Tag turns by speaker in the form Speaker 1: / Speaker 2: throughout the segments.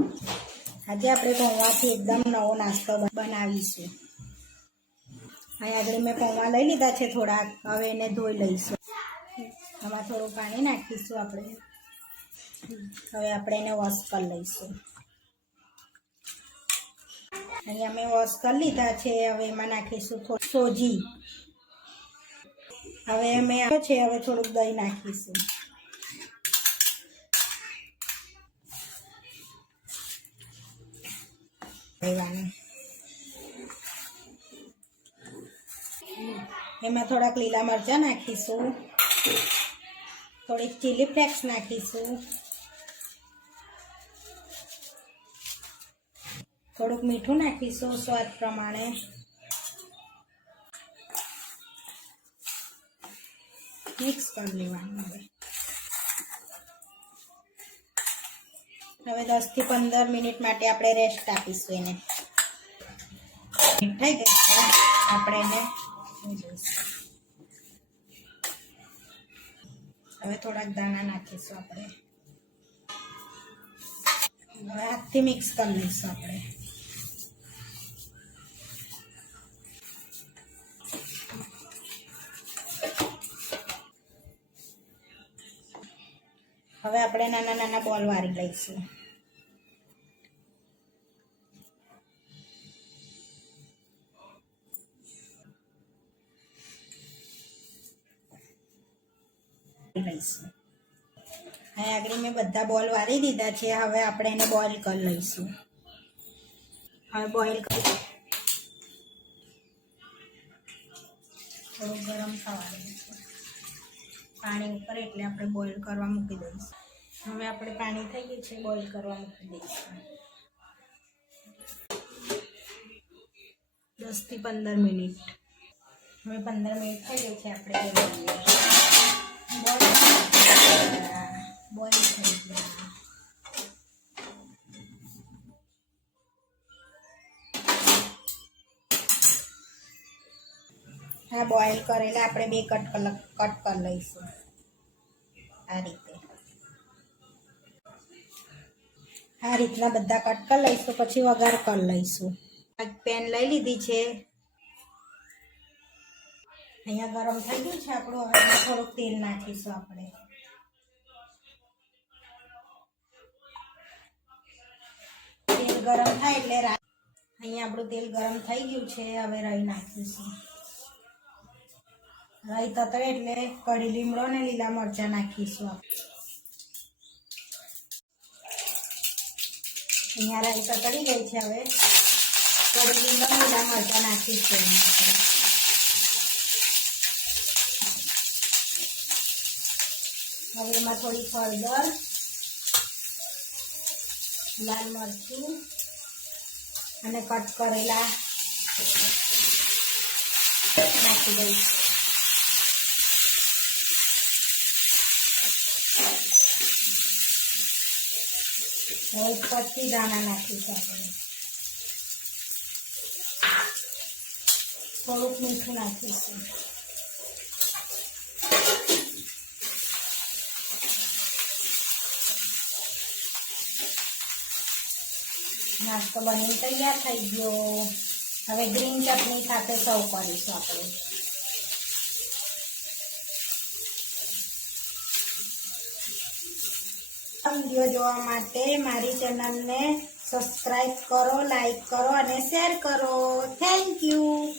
Speaker 1: આજે આપણે પૌવાથી એકદમ નવો નાસ્તો બનાવીશું. અહીં આગળ મેં પૌવા લઈ લીધા છે થોડાક, હવે એને ધોઈ લઈશું. આમાં થોડું પાણી નાખીશું આપણે. હવે આપણે એને વોશ કરી લઈશું. અહીંયા મેં વોશ કરી લીધા છે, હવે એમાં નાખીશું થોડું સોજી. હવે મેં આવ્યો છે, હવે થોડુંક દહીં નાખીશું. એમાં થોડાક લીલા મરચાં નાખીશું. થોડીક ચીલી ફ્લેક્સ નાખીશું. થોડુંક મીઠું નાખીશું સ્વાદ પ્રમાણે. મિક્સ કરી લેવાનું હવે. હવે દસથી પંદર મિનિટ માટે આપણે રેસ્ટ આપીશું એને. થઈ ગઈ છે. આપણે એને હવે થોડાક દાણા નાખીશું આપણે. હવે હાથથી મિક્સ કરી લઈશું આપણે. હવે આપણે નાના નાના બોલ વાળી લઈશું. લઈશું અહીં આગળ મેં બધા બોલ વાળી દીધા છે, હવે આપણે એને બોઇલ કરી લઈશું. હવે બોઇલ કરી. થોડું ગરમ થવા પાણી ઉપર એટલે આપણે બોઇલ કરવા મૂકી દઈશું. હવે આપણે પાણી થઈ ગયું છે બોઇલ કરવા મૂકી દઈશું. દસથી પંદર મિનિટ. હવે પંદર મિનિટ થઈ ગઈ છે, આપણે હા બોઇલ કરેલા આપણે બે કટ કટ કરી લઈશું. આ રીતે. આ રીતના બધા કટ કરી લઈશું, પછી વઘાર કરી લઈશું. પેન લઈ લીધી છે. અહીંયા ગરમ થઈ ગયું છે આપણું, હવે થોડુંક તેલ નાખીશું આપણે. ગરમ થાય એટલે અહીંયા આપણું તેલ ગરમ થઈ ગયું છે, હવે રાઈ નાખીશું. રાઈ તતરે એટલે કઢી લીમડો ને લીલા મરચાં નાખીશું અહીંયા રાઈ તતરી ગઈ છે હવે. કઢી લીમડો લીલા મરચાં નાખીશું હવે એમાં થોડી હળદર લાલ મરચું અને કટ કરેલા નાખી દઈશ હવે પત્તી દાણા નાખીશું આપણે થોડુંક મીઠું નાખીશું નાસ્તો બની તૈયાર થઈ ગયો. હવે ગ્રીન ચટણી સાથે સર્વ કરીશું આપણે. વીડિયો જોવા માટે મારી ચેનલને સબસ્ક્રાઇબ કરો લાઈક કરો અને શેર કરો. Thank you.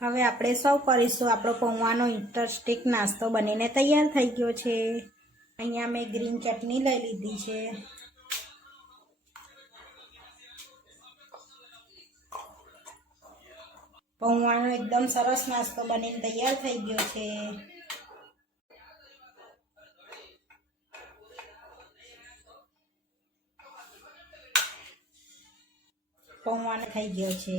Speaker 1: હવે આપણે સૌ કરીશું આપણો પૌવાનો ઇન્ટરસ્ટિક નાસ્તો બનીને તૈયાર થઈ ગયો છે. અહીંયા મેં ગ્રીન ચટણી લઈ લીધી છે. પૌવાનો એકદમ સરસ નાસ્તો બનીને તૈયાર થઈ ગયો છે. પૌવાનો થઈ ગયો છે.